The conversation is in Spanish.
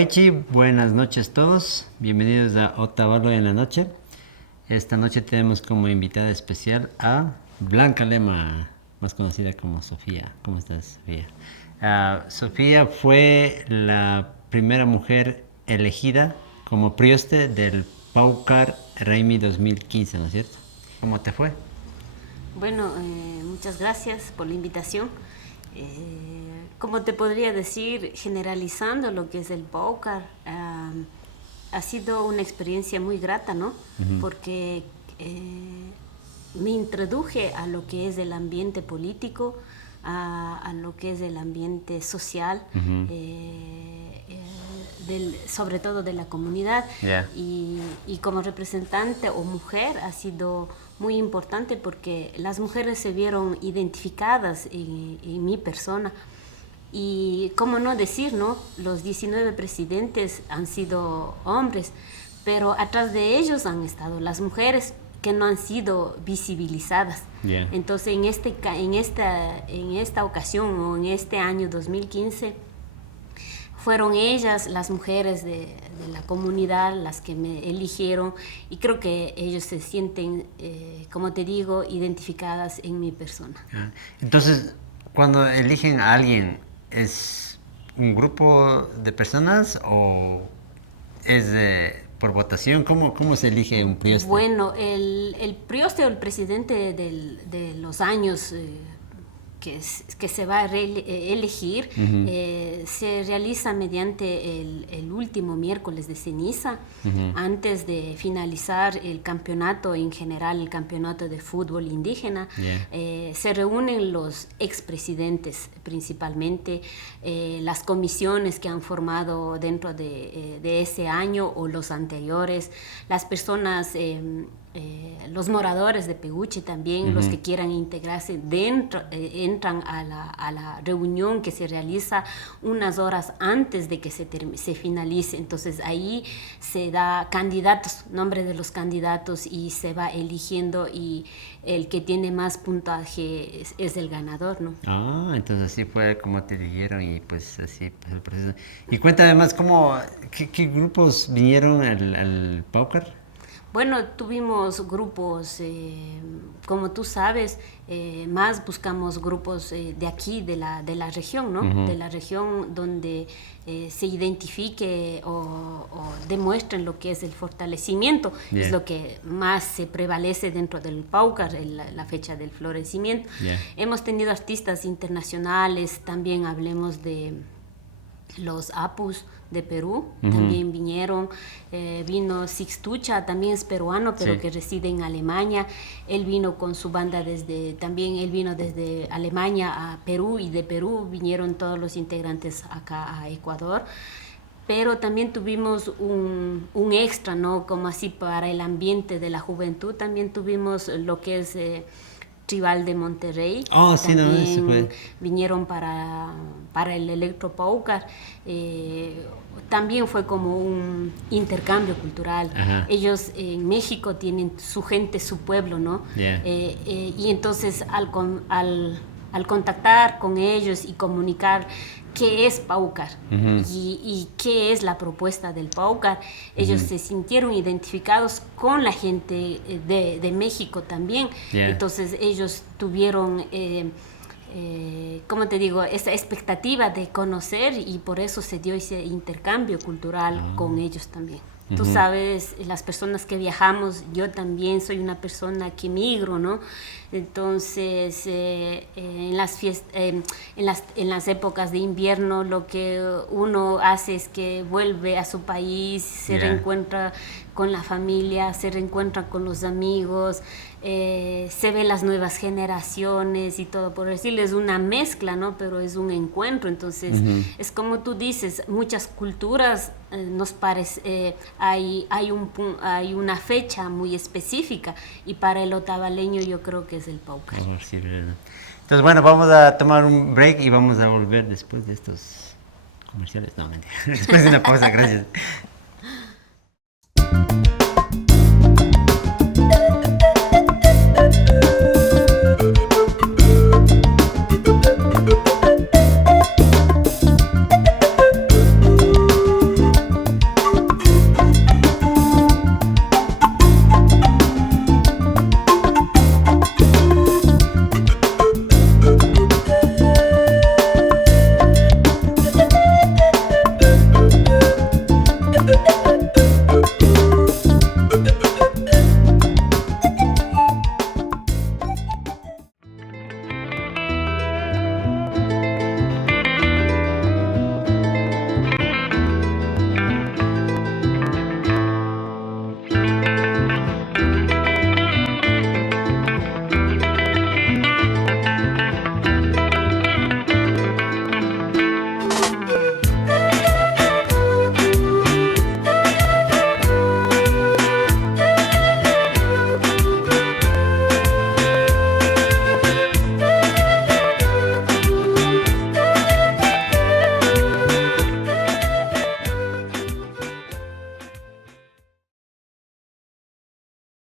Paichi, buenas noches a todos. Bienvenidos a Otavalo en la noche. Esta noche tenemos como invitada especial a Blanca Lema, más conocida como Sofía. ¿Cómo estás, Sofía? Sofía fue la primera mujer elegida como prioste del Paucar Reimi 2015, ¿no es cierto? ¿Cómo te fue? Bueno, muchas gracias por la invitación. Como te podría decir, generalizando lo que es el póker, ha sido una experiencia muy grata, ¿no? Porque me introduje a lo que es el ambiente político, a lo que es el ambiente social, sobre todo de la comunidad. Yeah. Y como representante o mujer ha sido muy importante porque las mujeres se vieron identificadas en mi persona. Y cómo no decir, ¿no? Los 19 presidentes han sido hombres, pero atrás de ellos han estado las mujeres que no han sido visibilizadas. Yeah. Entonces, en esta ocasión o en este año 2015, fueron ellas, las mujeres de la comunidad, las que me eligieron, y creo que ellos se sienten, como te digo, identificadas en mi persona. Entonces, cuando eligen a alguien, ¿es un grupo de personas o es por votación? ¿Cómo se elige un prioste? Bueno, el prioste o el presidente de los años que se va a elegir se realiza mediante el último miércoles de ceniza, antes de finalizar el campeonato en general, el campeonato de fútbol indígena. Se reúnen los expresidentes principalmente, las comisiones que han formado dentro de ese año o los anteriores, las personas, los moradores de Peguche también, los que quieran integrarse entran a la reunión que se realiza unas horas antes de que se finalice. Entonces ahí se da candidatos, nombre de los candidatos, y se va eligiendo, y el que tiene más puntaje es el ganador, ¿no? Entonces así fue como te dijeron, y pues así pues el proceso. Y cuéntame más, ¿qué grupos vinieron al póker? Bueno, tuvimos grupos, como tú sabes, más buscamos grupos de aquí, de la región, ¿no? De la región donde se identifique o demuestren lo que es el fortalecimiento. Es lo que más se prevalece dentro del Paucar, la fecha del florecimiento. Hemos tenido artistas internacionales, también hablemos de los Apus de Perú, también vinieron. Vino Sixtucha, también es peruano, pero que reside en Alemania. Él vino con su banda él vino desde Alemania a Perú, y de Perú vinieron todos los integrantes acá a Ecuador. Pero también tuvimos un extra, ¿no? Como así para el ambiente de la juventud, también tuvimos lo que es Tribal de Monterrey. Sí, no, eso fue. Vinieron para el Electro Paucar. También fue como un intercambio cultural. Ellos en México tienen su gente, su pueblo, ¿no? Y entonces al contactar con ellos y comunicar qué es Paucar y qué es la propuesta del Paucar, ellos se sintieron identificados con la gente de México también. Entonces ellos tuvieron, como te digo, esa expectativa de conocer, y por eso se dio ese intercambio cultural con ellos también. Tú sabes, las personas que viajamos, yo también soy una persona que migro, ¿no? Entonces, en las épocas de invierno, lo que uno hace es que vuelve a su país, se reencuentra con la familia, se reencuentra con los amigos, se ven las nuevas generaciones y todo, por decirles, una mezcla, ¿no? Pero es un encuentro. Entonces, es como tú dices, muchas culturas nos parece, hay una fecha muy específica, y para el otavaleño yo creo que es el Paucar. Sí, entonces, bueno, vamos a tomar un break y vamos a volver después de estos comerciales. No, mentira. Después de una pausa, gracias.